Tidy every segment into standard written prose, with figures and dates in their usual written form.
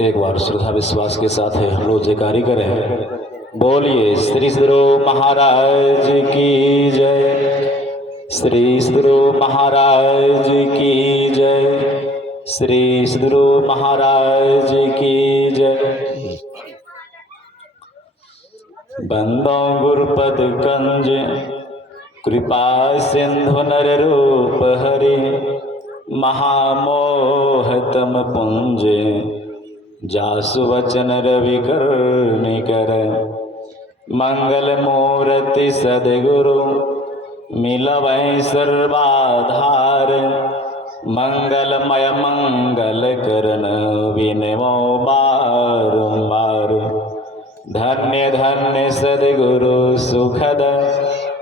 एक बार श्रद्धा विश्वास के साथ है हम लोग जयकारी करें। बोलिए श्री गुरु महाराज की जय, श्री गुरु महाराज की जय, श्री गुरु महाराज की जय। बंदो गुरुपद कंज कृपा सिंधु नर रूप हरि, महामोह तम पुंज जासु वचन रवि कर निकर। मंगल मूर्ति सदगुरु मिलवै सर्वाधार, मंगलमय मंगल करन विनमो बारंबार। धन्य धन्य सदगुरु सुखद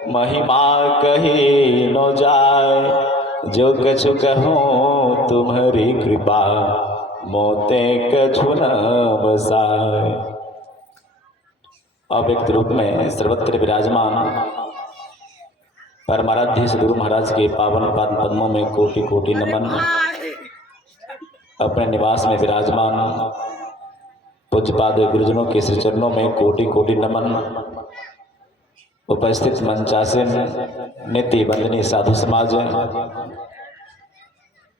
महिमा कही न जाय, जो कछु कहूँ तुम्हारी कृपा मोते कछु न बसाए। अव्यक्त रूप में सर्वत्र विराजमान परमाराध्य सद्गुरु महाराज के पावन पाद पद्मों में कोटि कोटि नमन। अपने निवास में विराजमान पूज्यपाद गुरुजनों के श्री चरणों में कोटि कोटि नमन। उपस्थित मंचासीन नित्य वंदनीय साधु समाज,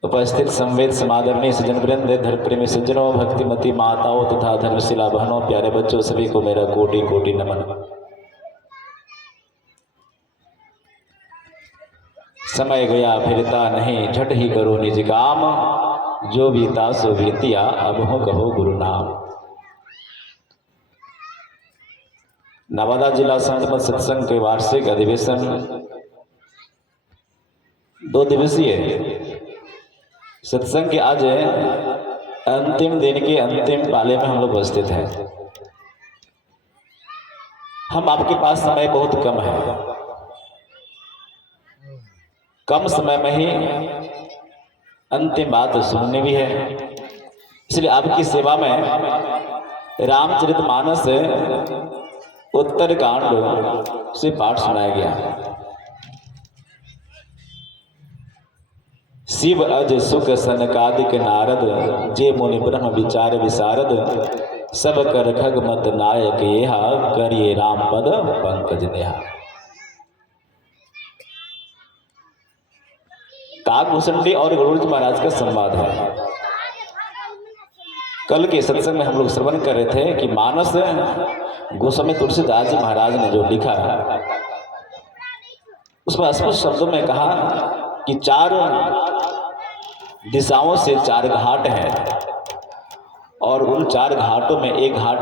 उपस्थित संवेद समादरणीय सज्जन वृंद, धर्म प्रेमी सज्जनों, भक्तिमती माताओं तथा धर्मशिला बहनों, प्यारे बच्चों, सभी को मेरा कोटि कोटि नमन। समय गया फिरता नहीं, झट ही करो निज काम, जो बीता सो बीतिया अब हो कहो गुरु नाम। नवादा जिला संत मत सत्संग के वार्षिक अधिवेशन 2 दिवसीय सत्संग के आज अंतिम दिन के अंतिम पाले में हम लोग उपस्थित हैं। हम आपके पास समय बहुत कम है, कम समय में ही अंतिम बात सुननी भी है, इसलिए आपकी सेवा में रामचरितमानस उत्तर कांड से पाठ सुनाया गया। शिव अज सुख सनकादिक नारद, जे मुनि ब्रह्म विचार विशारद, सब कर खग मत नायक येहा, करिए राम पद पंकज नेहा। काकभूषणी और गरुड़ जी महाराज का संवाद है। कल के सत्संग में हम लोग श्रवण कर रहे थे कि मानस गोस्वामी तुलसीदास जी महाराज ने जो लिखा उसमें स्पष्ट शब्दों में कहा कि 4 दिशाओं से 4 घाट हैं और उन 4 घाटों में एक घाट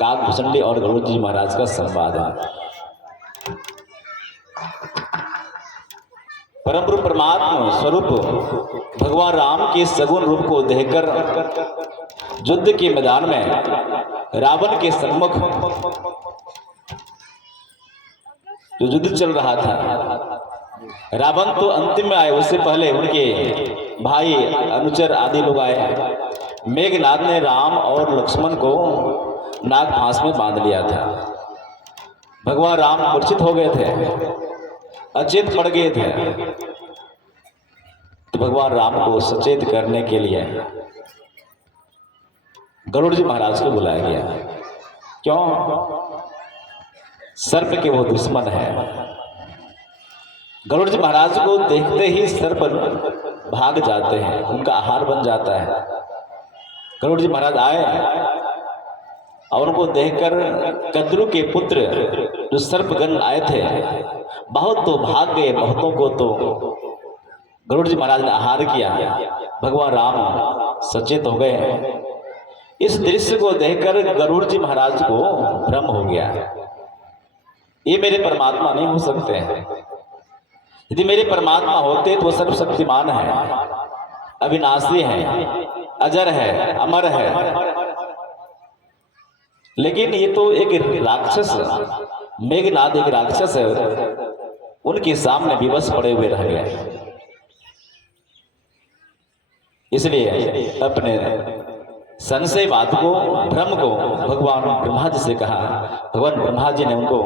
काकभूषणी और गरुड़ जी महाराज का संवाद है। परम रूप परमात्मा स्वरूप भगवान राम के सगुण रूप को देखकर युद्ध के मैदान में रावण के सम्मुख जो युद्ध चल रहा था, रावण तो अंतिम में आए, उससे पहले उनके भाई अनुचर आदि लोग आए। मेघनाद ने राम और लक्ष्मण को नाग फांस में बांध लिया था। भगवान राम मूर्छित हो गए थे, अचेत पड़ गए थे, तो भगवान राम को सचेत करने के लिए गरुड़ जी महाराज को बुलाया गया। क्यों? सर्प के वो दुश्मन है। गरुड़ जी महाराज को देखते ही सर्प भाग जाते हैं, उनका आहार बन जाता है। गरुड़ जी महाराज आए और उनको देखकर कद्रु के पुत्र जो सर्पगण आए थे, बहुत तो भाग गए, बहुतों को तो गरुड़ जी महाराज ने आहार किया। भगवान राम सचेत हो गए। इस दृश्य को देखकर गरुड़ जी महाराज को भ्रम हो गया, ये मेरे परमात्मा नहीं हो सकते हैं। यदि मेरे परमात्मा होते तो वो सर्वशक्तिमान है, अविनाशी है, अजर है, अमर है, लेकिन ये तो एक राक्षस, मेघनाद एक राक्षस है, उनके सामने विवश पड़े हुए रह गए। इसलिए अपने संशय बात को, भ्रम को भगवान ब्रह्मा जी से कहा। भगवान ब्रह्मा जी ने उनको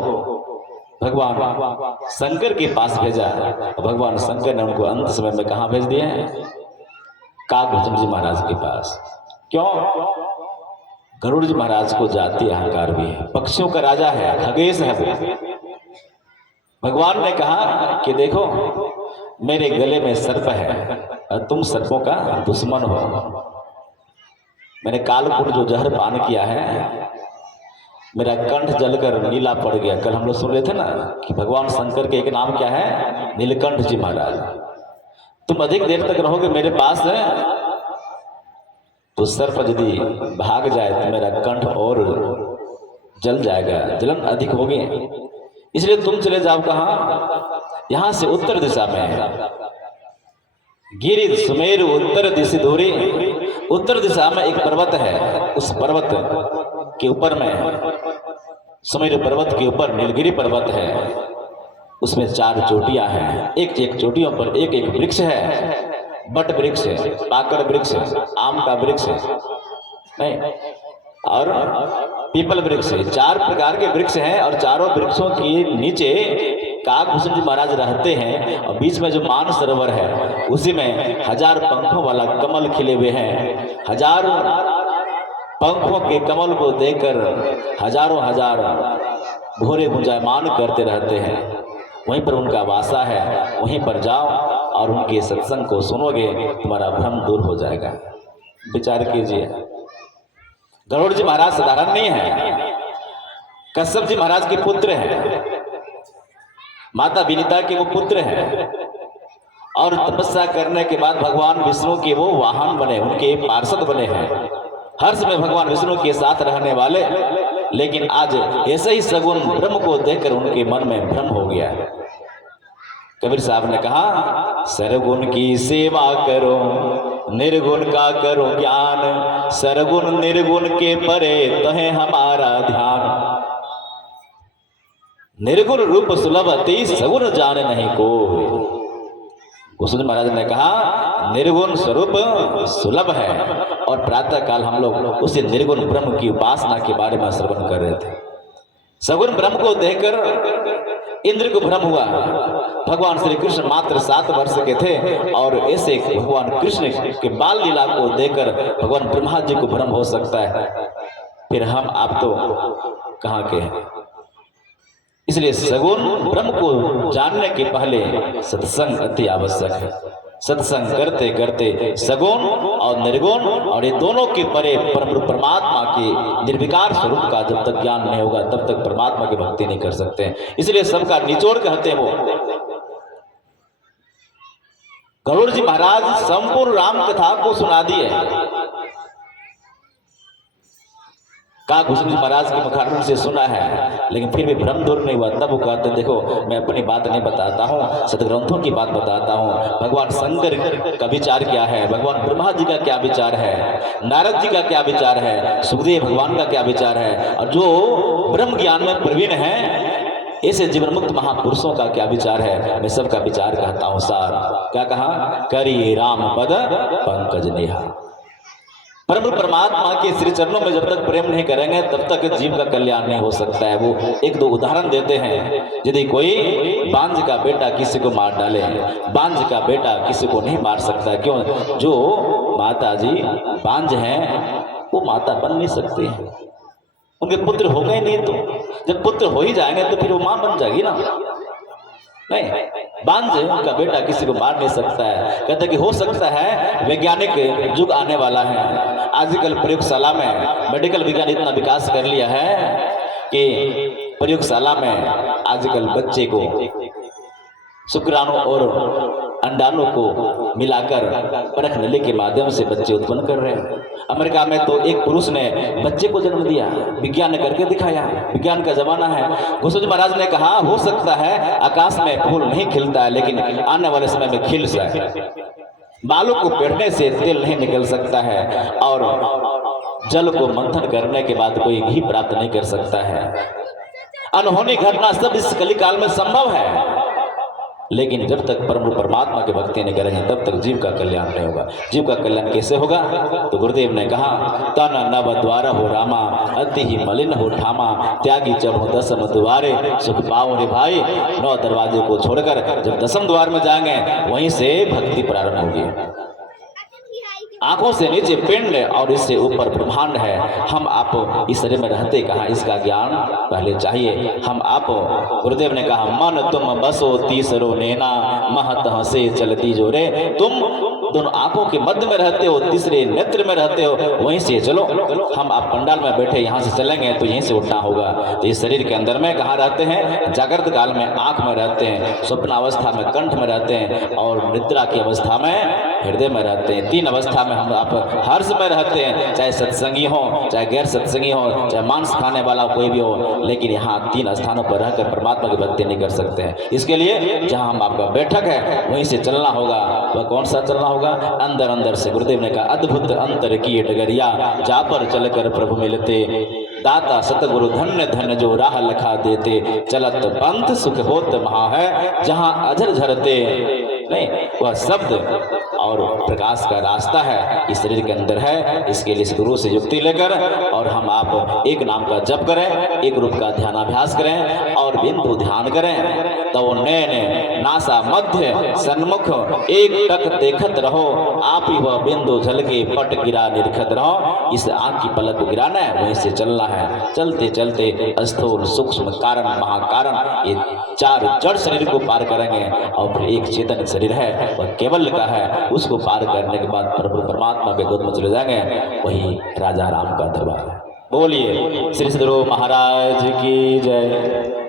भगवान शंकर के पास भेजा। भगवान शंकर ने उनको अंत समय में कहाँ भेज दिए? काकभूषण जी महाराज के पास। क्यों? गरुड़ जी महाराज को जाति अहंकार भी है, पक्षियों का राजा है, खगेश है वो। भगवान ने कहा कि देखो मेरे गले में सर्प है और तुम सर्पों का दुश्मन हो। मैंने कालकूट जो जहर पान किया है, मेरा कंठ जलकर नीला पड़ गया। कल हम लोग सुन रहे थे ना कि भगवान शंकर के एक नाम क्या है, नीलकंठ जी महाराज। तुम अधिक देर तक रहोगे मेरे पास है तो सर्प यदि भाग जाए तो मेरा कंठ और जल जाएगा, जलन अधिक होगी, इसलिए तुम चले जाओ। कहाँ? यहां से उत्तर दिशा में गिरि सुमेरु उत्तर दिशा दूरी, उत्तर दिशा में एक पर्वत है, उस पर्वत के ऊपर में सुमेरु पर्वत के ऊपर नीलगिरी पर्वत है, उसमें 4 चोटियां हैं, एक एक चोटियों पर एक एक वृक्ष है। बट वृक्ष है, पाकड़ वृक्ष है, आम का वृक्ष है नहीं, और पीपल वृक्ष है। 4 प्रकार के वृक्ष हैं और चारों वृक्षों के नीचे काकभूषण जी महाराज रहते हैं। और बीच में जो मान सरोवर है उसी में 1000 पंखों वाला कमल खिले हुए हैं। 1000 पंखों के कमल को देखकर हजारों हजार भोरे गुंजायमान करते रहते हैं। वहीं पर उनका वासा है, वहीं पर जाओ और उनके सत्संग को सुनोगे, तुम्हारा भ्रम दूर हो जाएगा। विचार कीजिए, गरुड़ जी महाराज साधारण नहीं है, कश्यप जी महाराज के पुत्र हैं, माता विनीता के वो पुत्र हैं, और तपस्या करने के बाद भगवान विष्णु के वो वाहन बने, उनके पार्षद बने हैं, हर समय भगवान विष्णु के साथ रहने वाले। लेकिन आज ऐसे ही सगुण ब्रह्म को देखकर उनके मन में भ्रम हो गया। कबीर साहब ने कहा, सरगुण की सेवा करो, निर्गुण का करो ज्ञान, सरगुण निर्गुण के परे तहे हमारा ध्यान। निर्गुण रूप सुलभ अति सगुण जान नहीं को। कुसुम महाराज ने कहा निर्गुण स्वरूप सुलभ है, और प्रातः काल हम लोग उसे निर्गुण ब्रह्म की उपासना के बारे में श्रवण कर रहे थे। सगुण ब्रह्म को देखकर इंद्र को भ्रम हुआ। भगवान श्री कृष्ण मात्र 7 वर्ष के थे और ऐसे भगवान कृष्ण के बाल लीला को देखकर भगवान ब्रह्मा जी को भ्रम हो सकता है, फिर हम आप तो कहाँ के हैं। इसलिए सगुण ब्रह्म को जानने के पहले सत्संग अति आवश्यक है। सत्संग करते करते सगुण और निर्गुण और ये दोनों के परे परमात्मा के निर्विकार स्वरूप का जब तक ज्ञान नहीं होगा तब तक परमात्मा की भक्ति नहीं कर सकते। इसलिए सबका निचोड़ कहते हैं वो। गरुड़ जी महाराज संपूर्ण राम कथा को सुना दिए। काकभूषण जी महाराज के मुखारबिंद से सुना है, लेकिन फिर भी भ्रम दूर नहीं हुआ। तब वो कहते देखो मैं अपनी बात नहीं बताता हूँ, सदग्रंथों की बात बताता हूँ। भगवान शंकर का विचार क्या है, भगवान ब्रह्मा जी का क्या विचार है, नारद जी का क्या विचार है, सुखदेव भगवान का क्या विचार है, और जो ब्रह्म ज्ञान में प्रवीण है ऐसे जीवन मुक्त महापुरुषों का क्या विचार है। मैं सबका विचार कहता हूँ सार। क्या कहा? करिए राम पद पंकज नेहा। परम परमात्मा के श्री चरणों में जब तक प्रेम नहीं करेंगे तब तक जीव का कल्याण नहीं हो सकता है। वो 1-2 उदाहरण देते हैं। यदि कोई बांझ का बेटा किसी को मार डाले, बांझ का बेटा किसी को नहीं मार सकता। क्यों? जो माता जी बांझ हैं वो माता बन नहीं सकती हैं, उनके पुत्र हो गए नहीं। तो जब पुत्र हो ही जाएंगे तो फिर वो मां बन जाएगी ना। नहीं, बांझ का बेटा किसी को मार नहीं सकता है। कहते कि हो सकता है, वैज्ञानिक युग आने वाला है। आजकल प्रयोगशाला में मेडिकल विज्ञान इतना विकास कर लिया है कि प्रयोगशाला में आजकल बच्चे को शुक्राणु और अंडाणु को मिलाकर परख नली के माध्यम से बच्चे उत्पन्न कर रहे हैं। अमेरिका में तो एक पुरुष ने बच्चे को जन्म दिया, विज्ञान ने करके दिखाया। विज्ञान का जमाना है। घुसुज महाराज ने कहा हो सकता है आकाश में फूल नहीं खिलता है, लेकिन आने वाले समय में खिल जाए। बालों को पेटने से तेल नहीं निकल सकता है, और जल को मंथन करने के बाद कोई घी प्राप्त नहीं कर सकता है। अनहोनी घटना सब इस कलिकाल में संभव है, लेकिन जब तक परम परमात्मा की भक्ति नहीं करेंगे तब तक जीव का कल्याण नहीं होगा। जीव का कल्याण कैसे होगा? तो गुरुदेव ने कहा तन नव द्वार हो रामा, अति ही मलिन हो ठामा, त्यागी चढ़ो 10 द्वारे, सुख पाओ रे भाई। 9 दरवाजे को छोड़कर जब 10वें द्वार में जाएंगे वहीं से भक्ति प्रारंभ होगी। आंखों से नीचे पिंड और इससे ऊपर ब्रह्मांड है। हम आप इस शरीर में रहते कहाँ, इसका ज्ञान पहले चाहिए। हम आप, गुरुदेव ने कहा, मन तुम बसो तीसरो नैना, महत हंसे चलती जोरे। तुम दोनों आंखों के मध्य में रहते हो, तीसरे नेत्र में रहते हो, वहीं से चलो। हम आप पंडाल में बैठे यहाँ से चलेंगे तो यहीं से उठना होगा। तो इस शरीर के अंदर में कहाँ रहते हैं? जागृत काल में आंख में रहते हैं, स्वप्न अवस्था में कंठ में रहते हैं, और निद्रा की अवस्था में हृदय में रहते हैं। तीन अवस्था में हम आप हर्ष में रहते हैं, चाहे सत्संगी हो, चाहे गैर सत्संगी हो, चाहे मांस खाने वाला कोई भी हो, लेकिन यहाँ तीन स्थानों पर रहकर परमात्मा की भक्ति नहीं कर सकते हैं। इसके लिए जहाँ हम आपका बैठक है वहीं से चलना होगा। वह कौन सा चलना होगा? अंदर अंदर से। गुरुदेव ने कहा, अद्भुत अंतर की डगरिया, जा पर चलकर प्रभु मिलते, दाता सतगुरु धन्य धन्य जो राह लखा देते, चलत पंथ सुख होत महा है, जहाँ अजर झरते नहीं, वह शब्द और प्रकाश का रास्ता है इस शरीर के अंदर है। इसके लिए इस गुरु से युक्ति लेकर और हम आप एक नाम का जप करें, एक रूप का ध्यानाभ्यास करें और बिंदु ध्यान करें। तो नैन नासा मध्य सन्मुख एक टक देखत रहो, आप ही वह बिंदु झलके पट गिरा निरखत रहो। इस आंख की पलक को गिराना है, वहीं से चलना है। चलते चलते स्थूल सूक्ष्म कारण महाकारण ये चार जड़ शरीर को पार करेंगे और फिर एक चेतन शरीर है, वह केवल का है। उसको पार करने के बाद प्रभु परमात्मा के गोद में चले जाएंगे, वही राजा राम का दरबार है। बोलिए श्री सद्गुरु महाराज की जय।